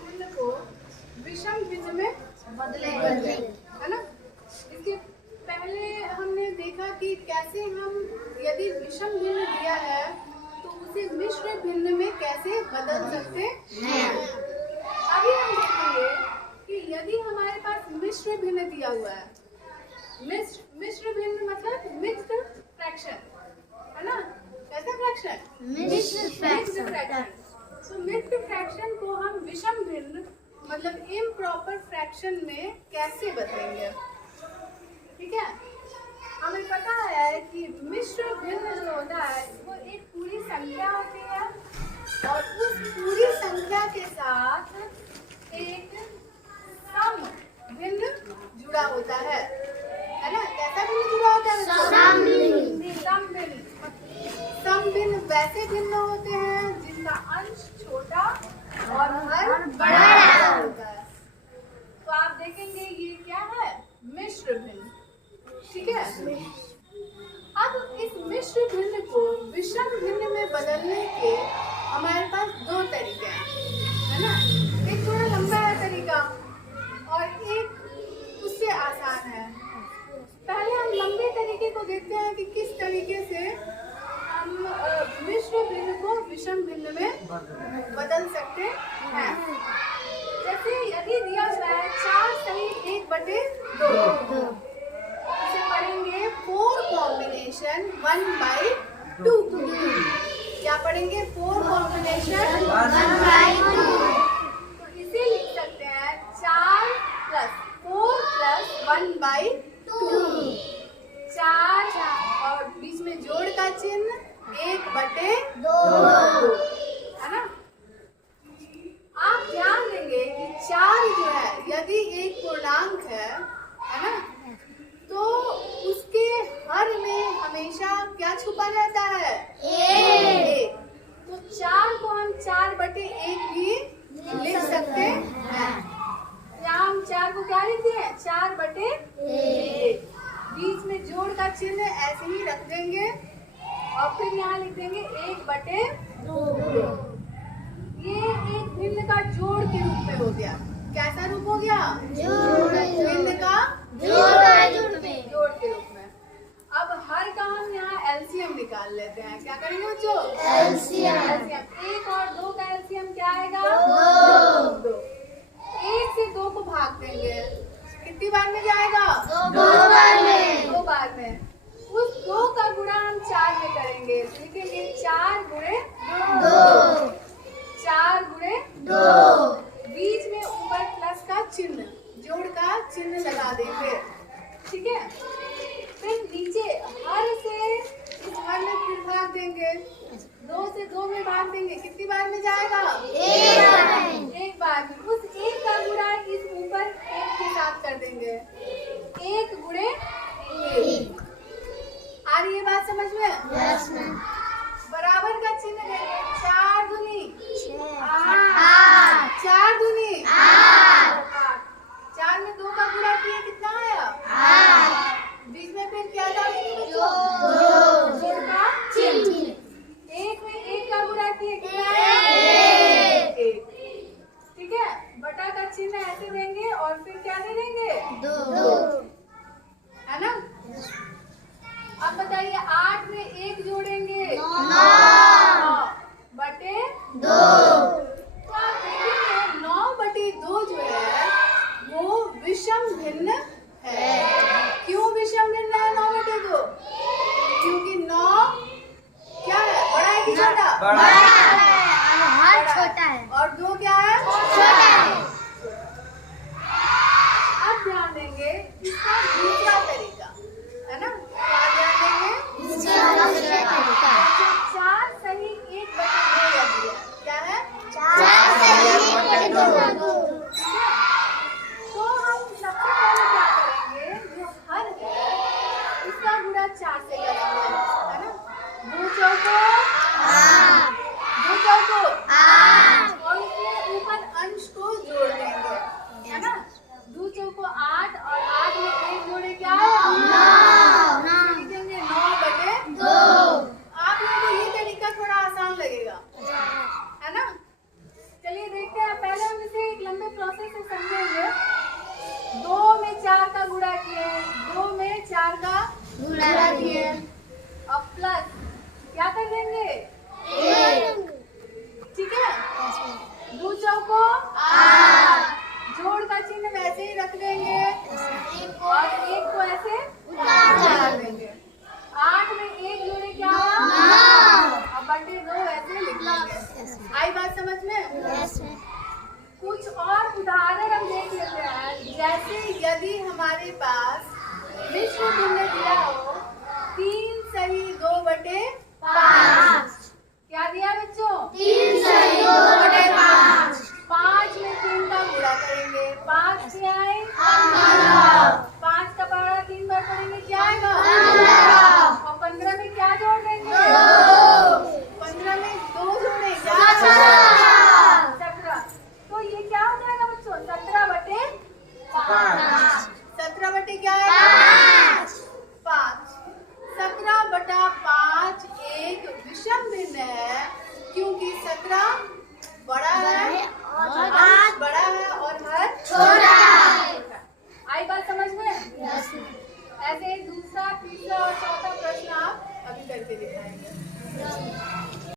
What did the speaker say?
भिन्न को विषम भिन्न में बदलेंगे, है ना। इसके पहले हमने देखा कि कैसे हम यदि विषम भिन्न दिया है तो उसे मिश्र भिन्न में कैसे बदल सकते हैं। अभी हम देखेंगे कि यदि हमारे पास मिश्र भिन्न दिया हुआ है, मिश्र भिन्न मतलब मिक्स्ड फ्रैक्शन, है ना। कैसा फ्रैक्शन? Mixed fraction. तो मिक्स्ड फ्रैक्शन को हम विषम भिन्न मतलब इम्प्रॉपर फ्रैक्शन में कैसे बदलेंगे, ठीक है। हमें पता है कि मिश्र भिन्न जो होता है वो एक पूरी संख्या होती है और उस पूरी संख्या के साथ एक सम भिन्न जुड़ा होता है ना। कैसा भिन्न जुड़ा होता है? सम भिन्न वैसे भिन्न होते हैं जिनका अंश छोटा और हर बड़ा होता है। तो आप देखेंगे ये क्या है? मिश्र भिन्न, ठीक है। अब इस मिश्र भिन्न को विषम भिन्न में बदलने के हमारे पास दो तरीके हैं, है ना। एक थोड़ा लंबा है तरीका और एक उससे आसान है। पहले हम लंबे तरीके को देखते हैं कि किस तरीके से हम मिश्र भिन्न को विषम भिन्न में बदल सकते हैं। जैसे यदि दिया हुआ है 4 सही 1/2, इसे पढ़ेंगे 4 कॉम्बिनेशन 1/2। क्या पढ़ेंगे? 4 कॉम्बिनेशन 1/2। तो इसे लिख सकते हैं 4 + 4 + 1/2। 4 और बीच में जोड़ का चिन्ह 1/2, है ना। आप ध्यान देंगे कि 4 जो है यदि एक पूर्णांक है ना, तो उसके हर में हमेशा क्या छुपा रहता है? 1। तो 4 को हम 4/1 भी लिख सकते हैं। यहाँ हम 4 को क्या लिखते हैं? 4/1। बीच में जोड़ का चिन्ह ऐसे ही रख देंगे और फिर यहाँ लिख देंगे 1/2। ये एक भिन्न का जोड़ के रूप में हो गया। कैसा रूप हो गया? भिन्न का जोड़ के रूप में। अब हर का हम यहाँ एलसीएम निकाल लेते हैं। क्या करेंगे बच्चों? एलसीएम। 1 और 2 का एलसीएम क्या आएगा? 2। 1 से 2 को भाग देंगे, कितनी बार में जाएगा? 2 बार में। उस 2 का गुणा हम 4 में करेंगे, लिखेंगे 4 × 2। 4 × 2। बीच में ऊपर प्लस का चिन्ह, जोड़ का चिन्ह लगा देंगे, ठीक है। फिर नीचे हर से इस हर में फिर भाग देंगे, 2 से 2 में भाग देंगे, कितनी बार में जाएगा? 1 बार में। उस 1 का गुणा इस ऊपर 1 के साथ कर देंगे, 1 × 1। आ रही है बात समझ में? Yes ma'am. बराबर का चिन्ह देंगे, 4 दूनी 8, 4 दूनी 8। 4 में 2 का गुणा किए, कितना आया? 8। बीच में फिर क्या डालेंगे बच्चों? जोड़ का चिन्ह। 1 में 1 का गुणा किए, कितना आया? 1। ठीक है। बटा का चिन्ह ऐसे देंगे और फिर क्या दे देंगे? 2, है ना। अब बताइए 8 में 1 जोड़ेंगे 9/2। तो आप देखेंगे 9/2 जो है वो विषम भिन्न है। क्यों विषम भिन्न है 9/2? क्योंकि 9 क्या है? बड़ा है कि छोटा? बड़ा है। छोटा है। और 2 क्या है? छोटा है। अब ध्यान देंगे इसका दूसरा तरीका, है ना। चार सही 1/2 क्या है? 4 सही 1/2। तो हम सबसे पहले क्या दो चौको 8। जोड़ का चिन्ह वैसे ही रख देंगे और एक को ऐसे उतार देंगे। 8 में 1 जोड़े क्या हुआ? 9। अब बटे 2 ऐसे लिख लेंगे। आई बात समझ में? कुछ और उदाहरण हम देख लेते हैं। जैसे यदि हमारे पास विश्व तुमने दिया हो 3 सही 2 बटे 5। क्या दिया बच्चों? 3 सही 2 बटे 5। 5 में 3 का गुणा करेंगे। 5 क्या है? 5 का पहाड़ा 3 बार पढ़ेंगे, क्या आएगा? 15। और 15 में क्या जोड़ देंगे? 2। 15 में 2 जोड़े क्या? 17। तो ये क्या हो जाएगा बच्चों? 17 बटे 5। 17 बटे क्या है? 5। 17 बटा 5 एक विषम भिन्न है, क्योंकि 17 बड़ा है और 5 बड़ा है और हर छोटा है। आई बात समझ में? ऐसे दूसरा, तीसरा और चौथा प्रश्न आप अभी करके दिखाएंगे।